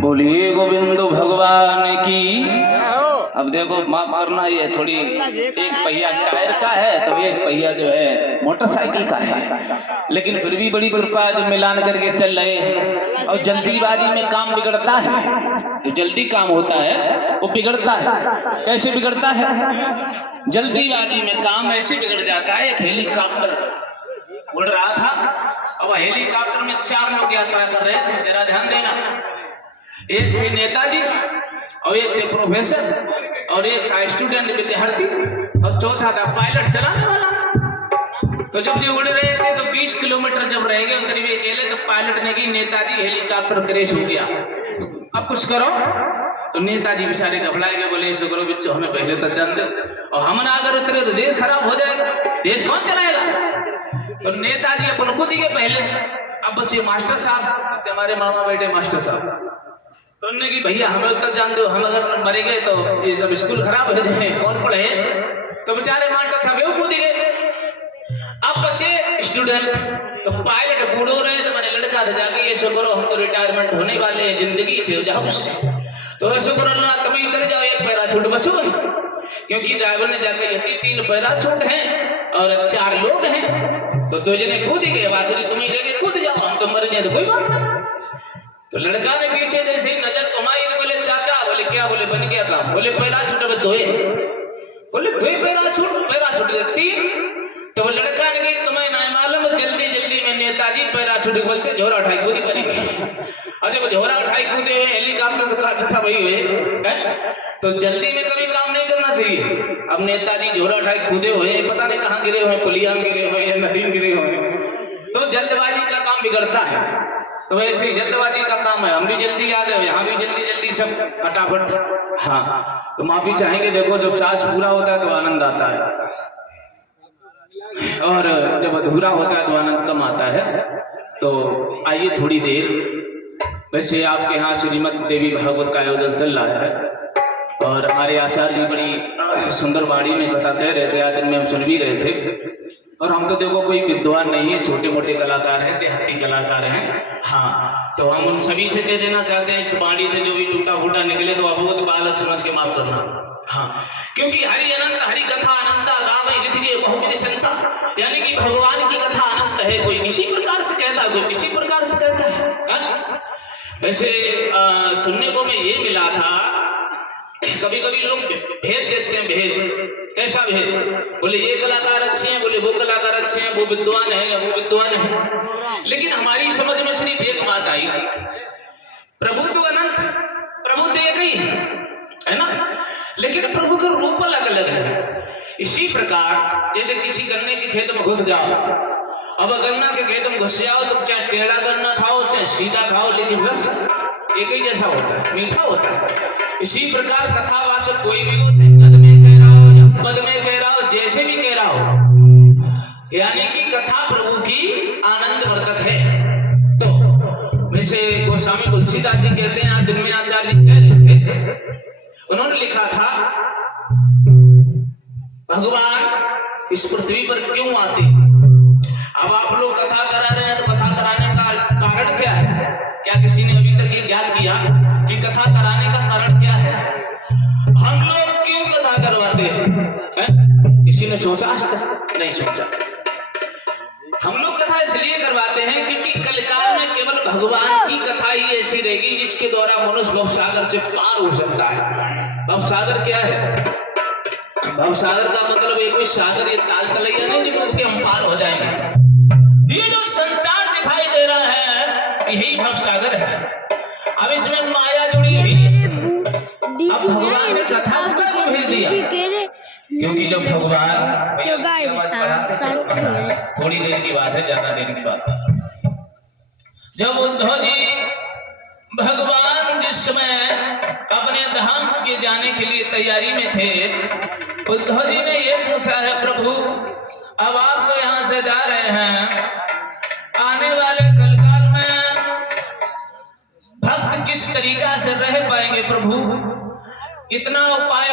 बोलिए गोविंद भगवान की। अब देखो माफ करना, ये थोड़ी एक पहिया टायर का है तो एक पहिया जो है मोटरसाइकिल का है, लेकिन फिर भी बड़ी कृपा है जो मिलान करके चल रहे हैं। और जल्दीबाजी में काम बिगड़ता है, जो जल्दी काम होता है वो बिगड़ता है। कैसे बिगड़ता है? जल्दीबाजी में काम ऐसे बिगड़ जाता है। एक हेलीकॉप्टर उड़ रहा था और हेलीकॉप्टर में 4 लोग यात्रा कर रहे थे। जरा ध्यान देना, एक थे नेताजी और एक थे प्रोफेसर और एक था स्टूडेंट विद्यार्थी और चौथा था पायलट चलाने वाला। तो जब जो उड़ रहे थे तो 20 किलोमीटर जब रह गए करीब अकेले, तो पायलट ने की नेताजी हेलीकॉप्टर क्रैश हो गया, अब कुछ करो। तो नेताजी बेचारे घबराए गए, बोले ऐसे करो बिच्चो हमें पहले तो जान दो, और हम ना अगर उतरे तो देश खराब हो जाएगा, देश कौन चलाएगा। तो नेताजी अपन को दिए पहले। अब बच्चे मास्टर साहब, जैसे हमारे मामा बेटे मास्टर साहब, तो उन्होंने की भैया हमें उत्तर जान दो, हम अगर मरे गए तो ये सब स्कूल खराब हो जाए, कौन पढ़े। तो बेचारे मास्टर साहब वो कूद गए। अब बच्चे स्टूडेंट, तो पायलट बूढ़ हो रहे हैं, तो मैंने लड़का था जाके ये सो करो हम तो रिटायरमेंट होने वाले हैं, जिंदगी से हो जाओ उससे, तो ऐसा करो ना तुम इधर जाओ, एक पैराशूट बचो, क्योंकि ड्राइवर ने जाकर यदि 3 पैराशूट हैं और 4 लोग हैं, तो 2 जने कूद गए, आखिरी तुम ही रह कूद जाओ, हम तो मर जाए तो कोई बात नहीं। तो लड़का ने पीछे जैसे ही नजर घुमाई तो बोले चाचा, बोले क्या, बोले बन गया काम, बोले पैराशूट अब 2 है, बोले 2 पैराशूट 3। तो वो लड़का ने कही तुम्हें ना मालूम, जल्दी जल्दी में नेताजी पैराशूट बोलते झोरा उठाई कूदी बन गए। और जब झोरा उठाई कूदे हुए हेलीकॉप्टर से कहता था वही हुए, तो जल्दी में कभी काम नहीं करना चाहिए। अब नेताजी झोरा उठाई कूदे हुए, पता नहीं कहाँ गिरे हुए, पुलिया में गिरे हुए या नदी में गिरे हुए, तो जल्दबाजी का काम बिगड़ता है। तो वैसे ही जल्दबाजी का काम है, हम भी जल्दी आ गए, यहाँ भी जल्दी जल्दी सब फटाफट। हाँ, तो माफी चाहेंगे। देखो जब सांस पूरा होता है तो आनंद आता है, और जब अधूरा होता है तो आनंद कम आता है। तो आइए थोड़ी देर, वैसे आपके यहाँ श्रीमद देवी भागवत का आयोजन चल रहा है और हमारे आचार्य जी बड़ी सुंदर वाणी में कथा कह रहे थे, आज दिन में हम सुन भी रहे थे। और हम तो देखो कोई विद्वान नहीं है, छोटे मोटे कलाकार हैं, देहाती कलाकार हैं। हाँ, तो हम उन सभी से कह देना चाहते हैं इस वाणी से जो भी टूटा फूटा निकले तो अबोध बालक समझ के माफ करना। हाँ, क्योंकि हरि अनंत हरि कथा अनंता गावे रिथिजे बहुविध संता, यानी कि भगवान की कथा अनंत है, कोई किसी प्रकार से कहता है, कोई किसी प्रकार से कहता है। वैसे सुनने को में ये मिला था, कभी कभी लोग भेद देते हैं, भेद कैसा भेद, बोले ये कलाकार अच्छे हैं, बोले वो कलाकार अच्छे हैं, वो विद्वान है, वो विद्वान है। लेकिन हमारी समझ में सिर्फ एक बात आई प्रभु तो अनंत, प्रभु तो एक ही है ना, लेकिन प्रभु का रूप अलग अलग है। इसी प्रकार जैसे किसी गन्ने के खेत में घुस जाओ, अब गन्ना के खेत में घुस जाओ तो चाहे टेढ़ा गन्ना खाओ चाहे सीधा खाओ, लेकिन रस एक ही जैसा होता है, मीठा होता है। इसी प्रकार कथावाचक कोई भी हो, चाहे गद में कह रहा हो या पद में कह रहा हो, जैसे भी कह रहा हो, यानी कि कथा प्रभु की आनंद वर्धक है। तो वैसे गोस्वामी तुलसीदास जी कहते हैं, आज दिन में आचार्य जी कह रहे थे, उन्होंने लिखा था भगवान इस पृथ्वी पर क्यों आते। अब आप लोग कथा करा रहे हैं तो कथा कराने का कारण क्या है? क्या किसी ने अभी तक ये ज्ञात किया कि कथा कराने का कारण क्या है? हम लोग क्यों कथा करवाते हैं? किसी ने सोचा? आज तक नहीं सोचा। हम लोग कथा इसलिए करवाते हैं क्योंकि कलिकाल में केवल भगवान की कथा ही ऐसी रहेगी जिसके द्वारा मनुष्य भवसागर से पार हो सकता है। भवसागर क्या है? भवसागर का मतलब एक कोई सागर, ये ताल तलैया नहीं जिसमें के हम पार हो जाएंगे। ये जो संसार दिखाई दे रहा है यही भवसागर है। अब इसमें माया जुड़ी हुई है। अब भगवान ने कथा को भेज दिया, क्योंकि जब भगवान थोड़ी देर की बात है, ज्यादा देर की बात है, जब उद्धव जी भगवान जिस समय अपने धाम के जाने के लिए तैयारी में थे, उद्धव जी ने ये पूछा है, प्रभु अब आप तो यहाँ से जा रहे हैं, आने वाले कलकाल में भक्त किस तरीका से रह पाएंगे प्रभु, इतना उपाय